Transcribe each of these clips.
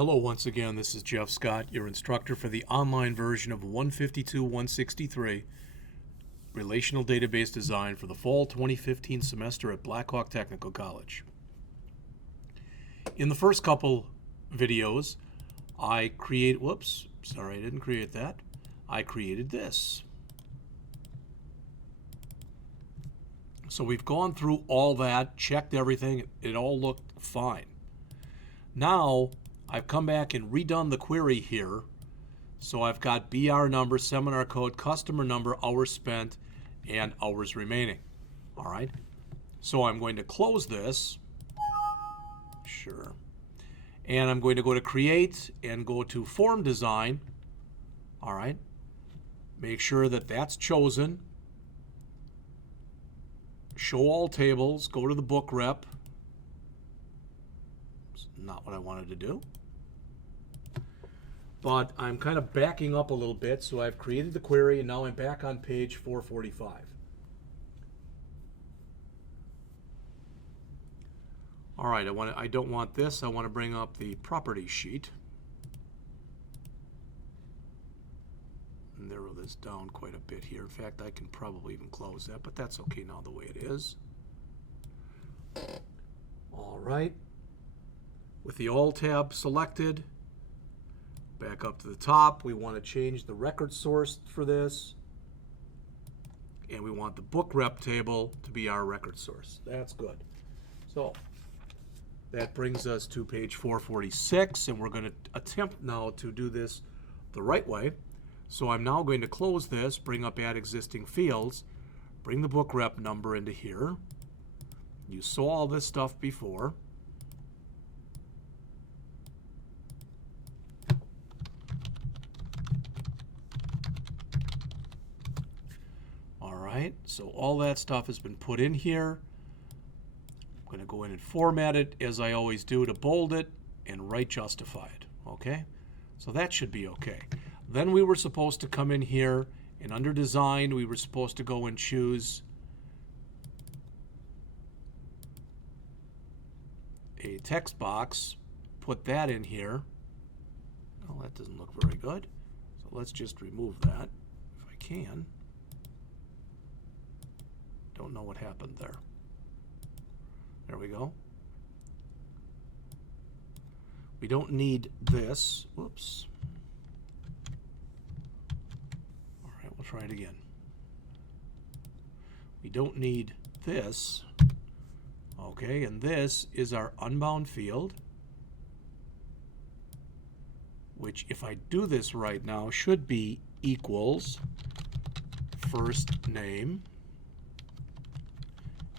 Hello once again, this is Jeff Scott, your instructor for the online version of 152-163 Relational Database Design for the Fall 2015 semester at Blackhawk Technical College. In the first couple videos, I created this. So we've gone through all that, checked everything, it all looked fine. Now, I've come back and redone the query here. So I've got BR number, seminar code, customer number, hours spent, and hours remaining. All right. So I'm going to close this. Sure. And I'm going to go to create and go to form design. All right. Make sure that that's chosen. Show all tables. Go to the book rep. It's not what I wanted to do. But I'm kind of backing up a little bit, so I've created the query, and now I'm back on page 445. All right, I don't want this. I want to bring up the property sheet. Narrow this down quite a bit here. In fact, I can probably even close that, but that's okay now the way it is. All right. With the All tab selected, back up to the top, we want to change the record source for this. And we want the book rep table to be our record source. That's good. So that brings us to page 446, and we're going to attempt now to do this the right way. So I'm now going to close this, bring up add existing fields, bring the book rep number into here. You saw all this stuff before. Right, so all that stuff has been put in here. I'm going to go in and format it as I always do to bold it and right justify it. Okay, so that should be okay. Then we were supposed to come in here and under design we were supposed to go and choose a text box, put that in here. Well, that doesn't look very good, so let's just remove that if I can. Don't know what happened there. There we go. We don't need this. Whoops. All right, we'll try it again. We don't need this. Okay, and this is our unbound field, which if I do this right now should be equals first name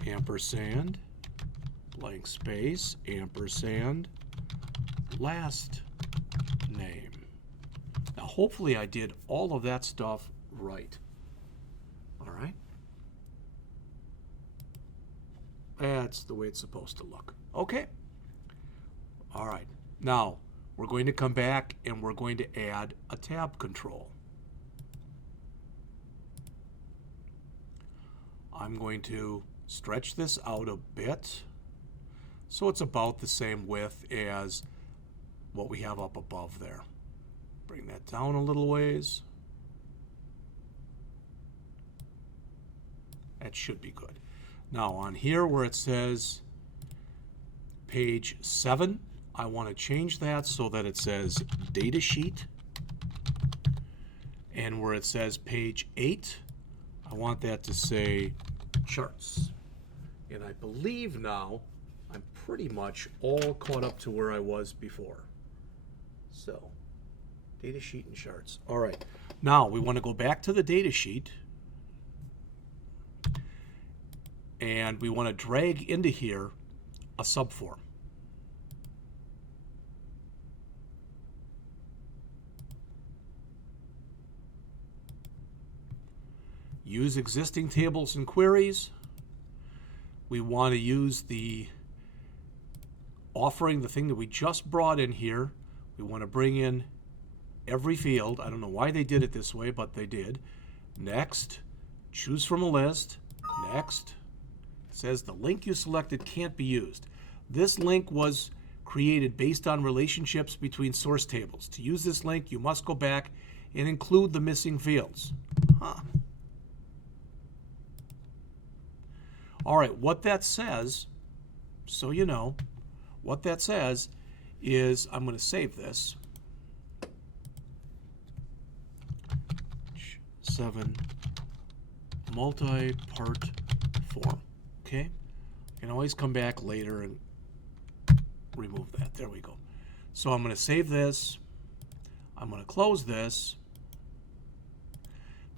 ampersand, blank space, ampersand, last name. Now hopefully I did all of that stuff right. All right. That's the way it's supposed to look. Okay. All right. Now we're going to come back and we're going to add a tab control. I'm going to stretch this out a bit so it's about the same width as what we have up above there. Bring that down a little ways. That should be good. Now on here where it says page 7, I want to change that so that it says data sheet. And where it says page 8, I want that to say charts. And I believe now I'm pretty much all caught up to where I was before. So, data sheet and charts. All right. Now we want to go back to the data sheet. And we want to drag into here a subform. Use existing tables and queries. We want to use the offering, the thing that we just brought in here. We want to bring in every field. I don't know why they did it this way, but they did. Next, choose from a list. Next, it says the link you selected can't be used. This link was created based on relationships between source tables. To use this link, you must go back and include the missing fields. All right, what that says, so you know, what that says is I'm going to save this. 7 multi-part form. Okay? You can always come back later and remove that. There we go. So I'm going to save this. I'm going to close this.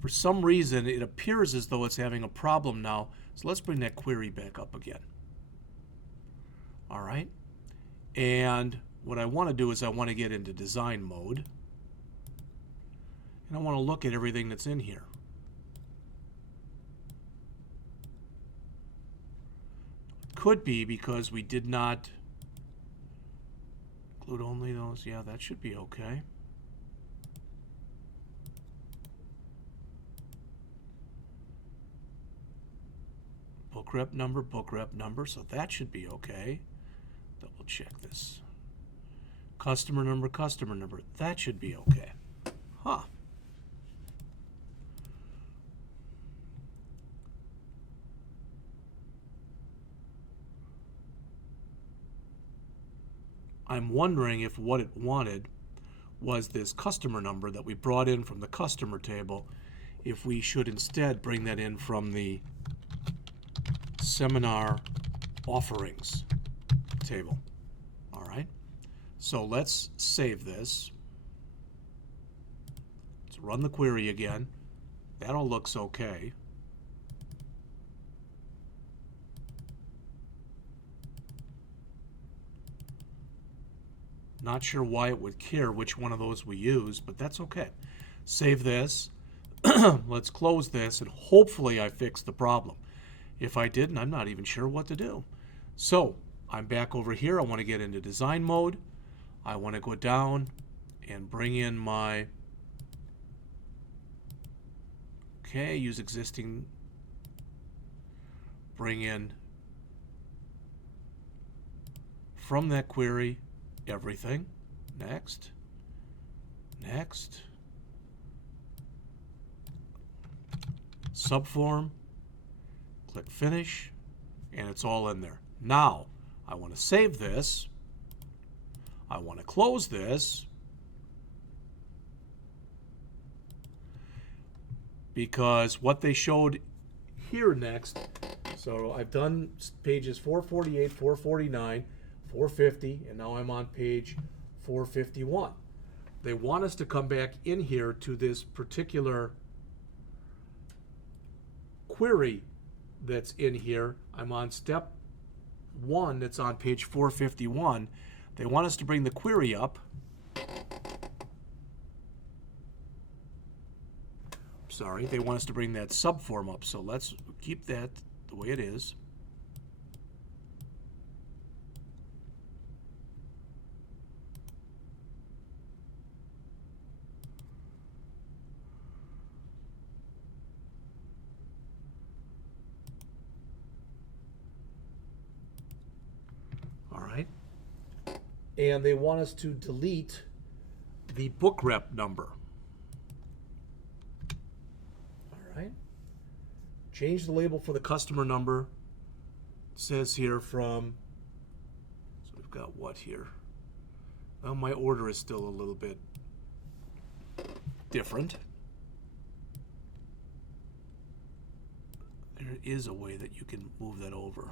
For some reason, it appears as though it's having a problem now. So let's bring that query back up again. All right. And what I want to do is I want to get into design mode. And I want to look at everything that's in here. It could be because we did not include only those. Yeah, that should be okay. Book rep number, so that should be okay. Double check this. Customer number, that should be okay. Huh. I'm wondering if what it wanted was this customer number that we brought in from the customer table, if we should instead bring that in from the seminar offerings table. All right. So let's save this. Let's run the query again. That all looks okay. Not sure why it would care which one of those we use, but that's okay. Save this. Let's close this, and hopefully I fixed the problem. If I didn't, I'm not even sure what to do. So I'm back over here. I want to get into design mode. I want to go down and bring in my, okay, use existing, bring in from that query everything. Next. Next. Subform. Click finish, and it's all in there. Now, I want to save this. I want to close this. Because what they showed here next, so I've done pages 448, 449, 450, and now I'm on page 451. They want us to come back in here to this particular query that's in here. I'm on step 1 that's on page 451. They want us to bring the query up. Sorry, they want us to bring that subform up. So let's keep that the way it is. And they want us to delete the book rep number. All right. Change the label for the customer number. It says here from, so we've got what here? Well, my order is still a little bit different. There is a way that you can move that over.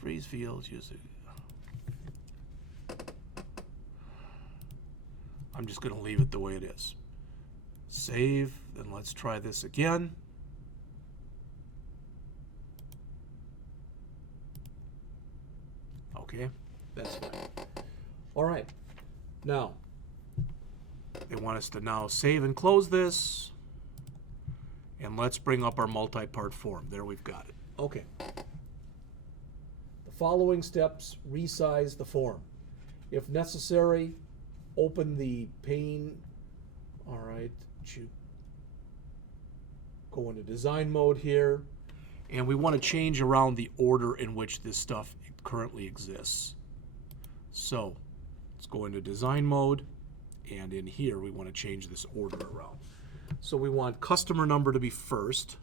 Freeze fields, use it. I'm just going to leave it the way it is. Save, then let's try this again. Okay, that's fine. All right, now, they want us to now save and close this. And let's bring up our multi-part form. There, we've got it. Okay. Following steps resize the form. If necessary, open the pane. All right, go into design mode here, And we want to change around the order in which this stuff currently exists. So let's go into design mode, and in here we want to change this order around. So we want customer number to be first.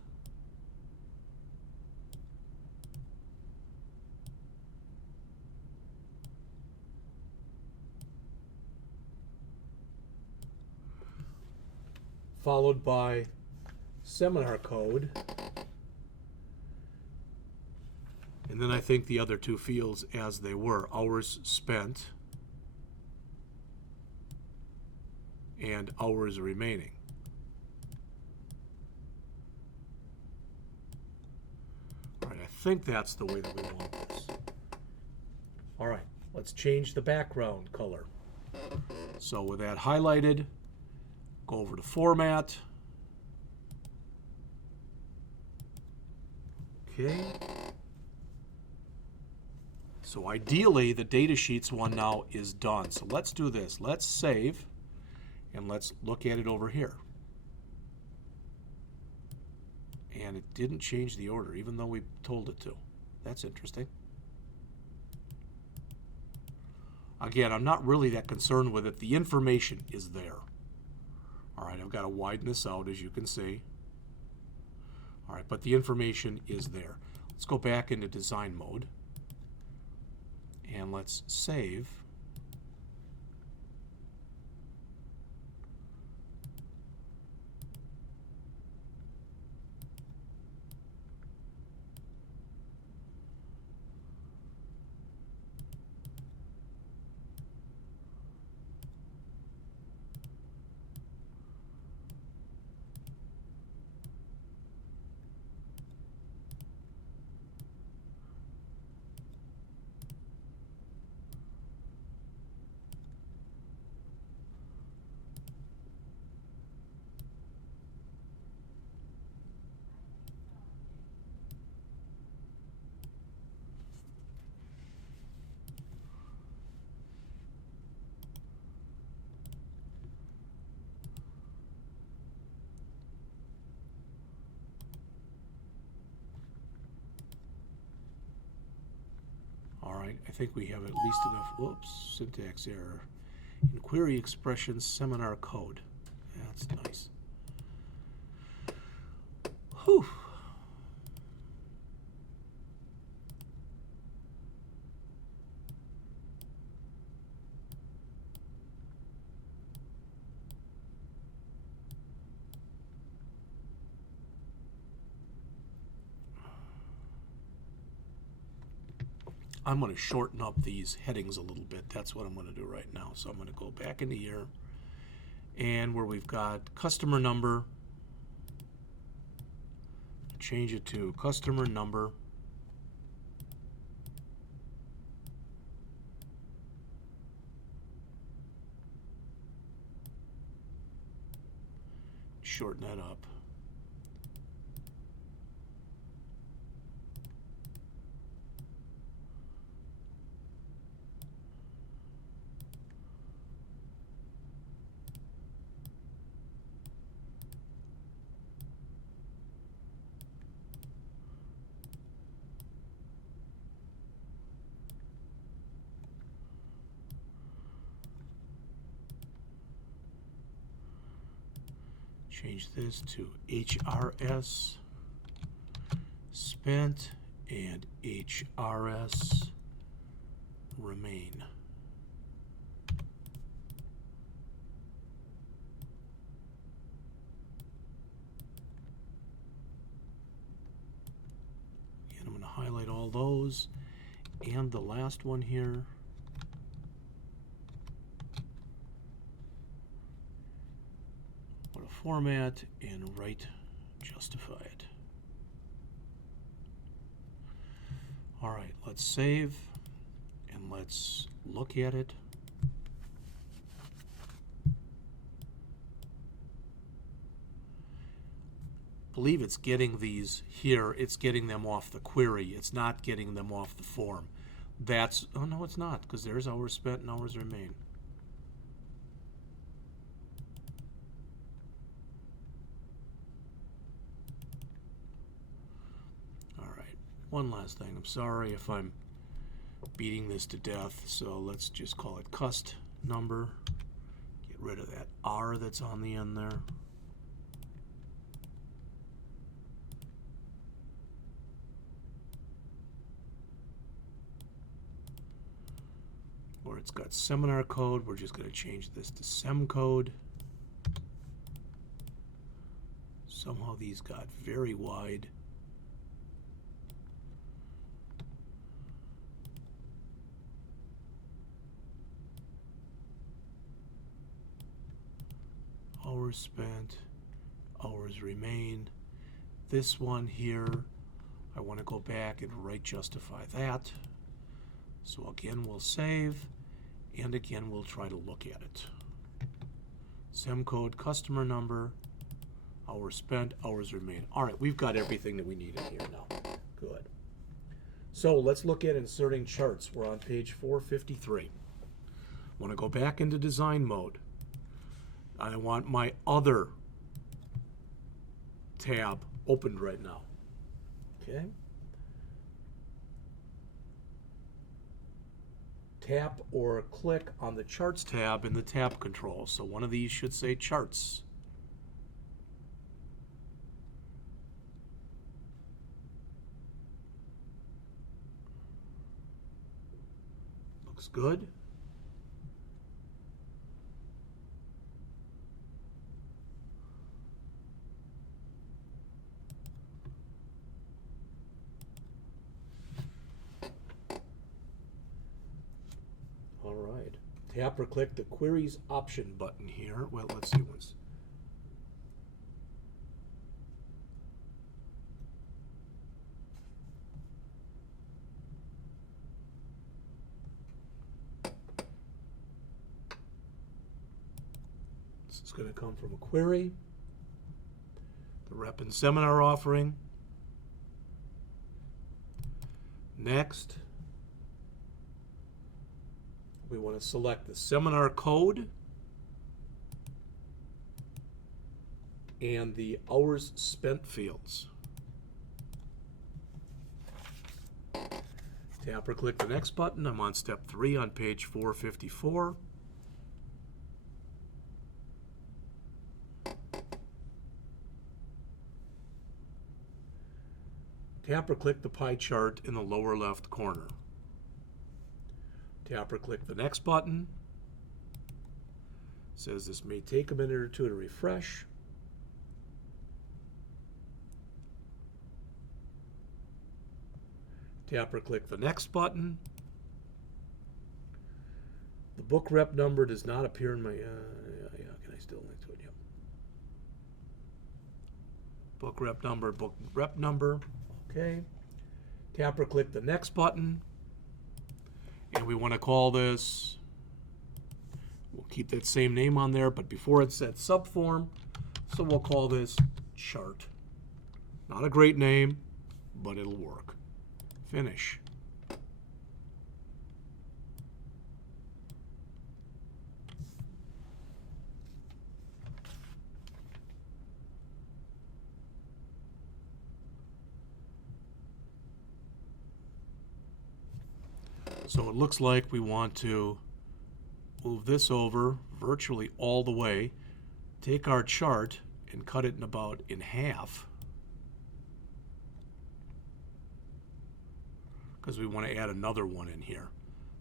Followed by seminar code. And then I think the other two fields as they were, hours spent and hours remaining. All right, I think that's the way that we want this. All right, let's change the background color. So with that highlighted, go over to Format. Okay. So ideally, the datasheets one now is done. So let's do this. Let's save, and let's look at it over here. And it didn't change the order, even though we told it to. That's interesting. Again, I'm not really that concerned with it. The information is there. All right, I've got to widen this out, as you can see. All right, but the information is there. Let's go back into design mode. And let's save. All right, I think we have at least enough, whoops, syntax error. In query expressions, seminar code. That's nice. Whew. I'm going to shorten up these headings a little bit. That's what I'm going to do right now. So I'm going to go back into here, and where we've got customer number, change it to customer number. Shorten that up. Change this to HRS spent and HRS remain. And I'm going to highlight all those, and the last one here. Format and right justify it. All right, let's save and let's look at it. I believe it's getting these here, it's getting them off the query, it's not getting them off the form. That's, oh no, it's not, because there's hours spent and hours remain. One last thing. I'm sorry if I'm beating this to death, so let's just call it cust number. Get rid of that R that's on the end there. Where it's got seminar code, we're just going to change this to sem code. Somehow these got very wide. Hours spent, hours remain. This one here, I want to go back and right justify that. So again, we'll save, and again, we'll try to look at it. Sem code, customer number, hours spent, hours remain. All right, we've got everything that we need in here now. Good. So let's look at inserting charts. We're on page 453. I want to go back into design mode. I want my other tab opened right now. Okay. Tap or click on the Charts tab in the tab control. So one of these should say Charts. Looks good. All right. Tap or click the Queries option button here. Well, let's see once. This is going to come from a query. The rep and seminar offering. Next, we want to select the seminar code and the hours spent fields. Tap or click the next button. I'm on step 3 on page 454. Tap or click the pie chart in the lower left corner. Tap or click the next button. It says this may take a minute or two to refresh. Tap or click the next button. The book rep number does not appear in my, can I still link to it? Yep. Book rep number. Okay. Tap or click the next button. And we want to call this, we'll keep that same name on there, but before it said subform, so we'll call this chart. Not a great name, but it'll work. Finish. So it looks like we want to move this over virtually all the way, take our chart and cut it in half, because we want to add another one in here.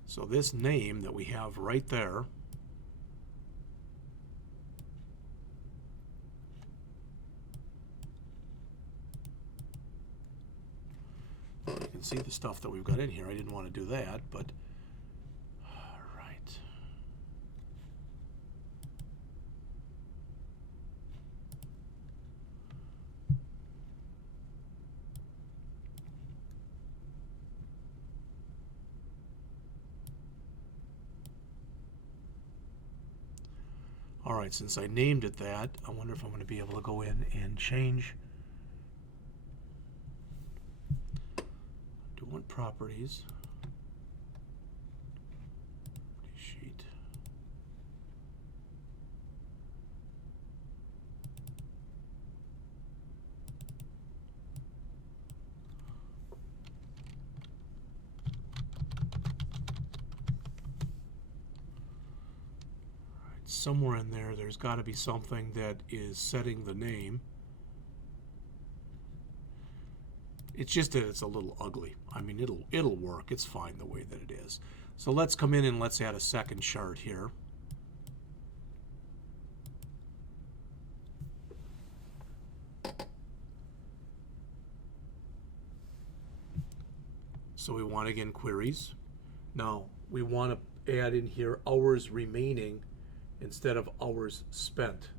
So this name that we have right there, you can see the stuff that we've got in here. I didn't want to do that, but all right. All right, since I named it that, I wonder if I'm going to be able to go in and change properties. Sheet. somewhere in there, there's got to be something that is setting the name. It's just that it's a little ugly. I mean, it'll work. It's fine the way that it is. So let's come in and let's add a second chart here. So we want, again, queries. Now, we want to add in here hours remaining instead of hours spent.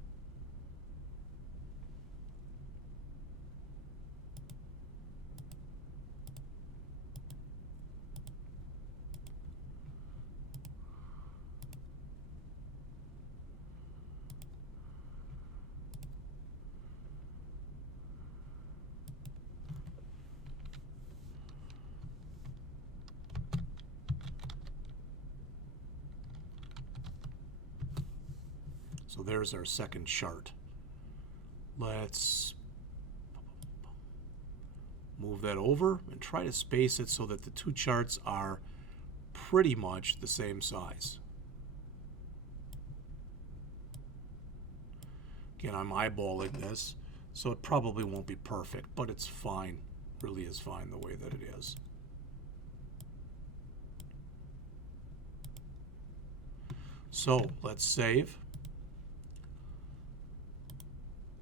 So there's our second chart. Let's move that over and try to space it so that the two charts are pretty much the same size. Again, I'm eyeballing this, so it probably won't be perfect, but it's fine. Really is fine the way that it is. So let's save.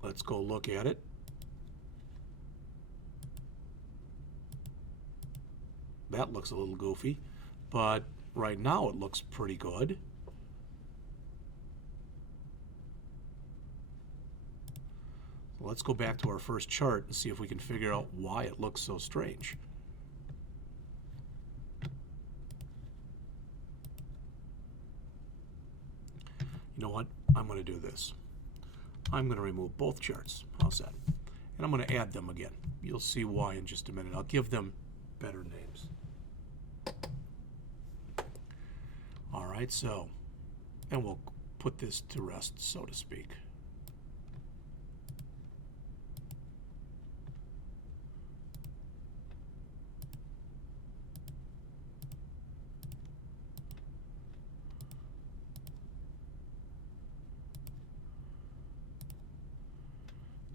Let's go look at it. That looks a little goofy, but right now it looks pretty good. Let's go back to our first chart and see if we can figure out why it looks so strange. You know what? I'm going to do this. I'm going to remove both charts. How's that? And I'm going to add them again. You'll see why in just a minute. I'll give them better names. All right, so, and we'll put this to rest, so to speak.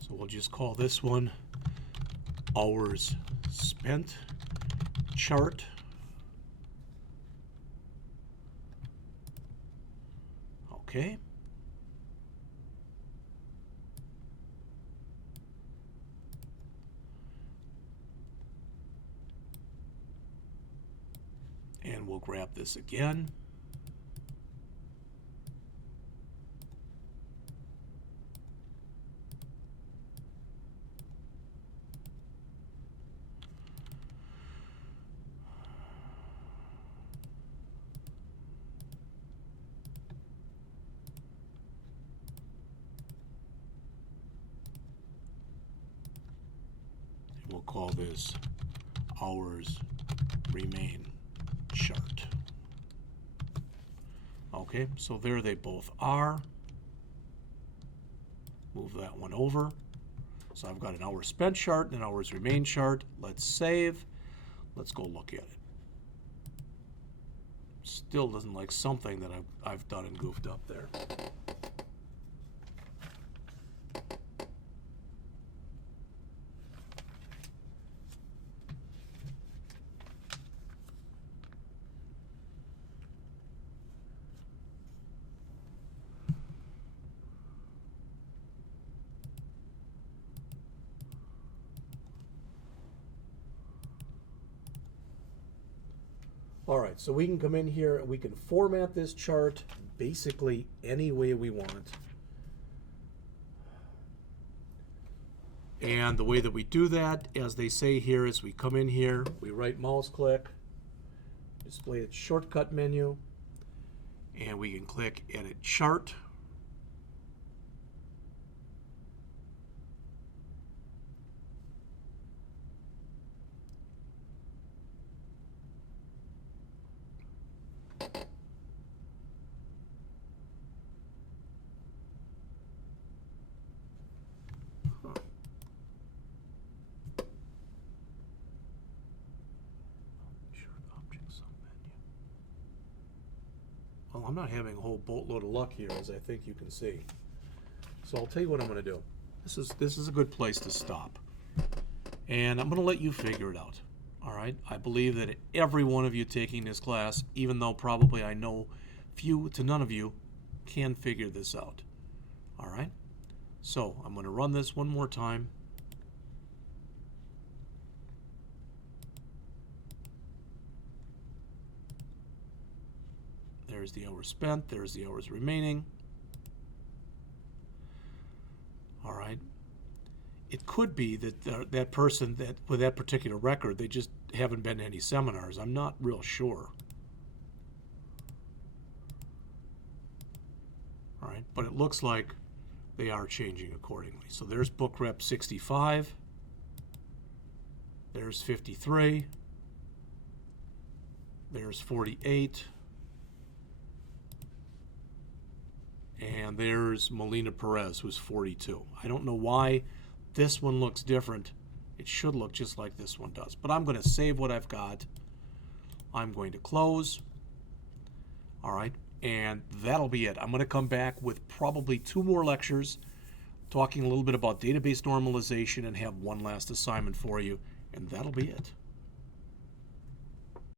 So we'll just call this one hours spent chart. Okay. And we'll grab this again. We'll call this hours remain chart. Okay, so there they both are. Move that one over. So I've got an hours spent chart and an hours remain chart. Let's save. Let's go look at it. Still doesn't like something that I've done and goofed up there. All right, so we can come in here and we can format this chart basically any way we want. And the way that we do that, as they say here, is we come in here, we right mouse click, display its shortcut menu, and we can click Edit Chart. Well, I'm not having a whole boatload of luck here, as I think you can see. So I'll tell you what I'm going to do. This is a good place to stop. And I'm going to let you figure it out. All right? I believe that every one of you taking this class, even though probably I know few to none of you, can figure this out. All right? So I'm going to run this one more time. There's the hours spent. There's the hours remaining. All right. It could be that that person that with that particular record, they just haven't been to any seminars. I'm not real sure. All right, but it looks like they are changing accordingly. So there's book rep 65. There's 53. There's 48. And there's Melina Perez, who's 42. I don't know why this one looks different. It should look just like this one does. But I'm going to save what I've got. I'm going to close. All right. And that'll be it. I'm going to come back with probably 2 more lectures talking a little bit about database normalization and have one last assignment for you. And that'll be it.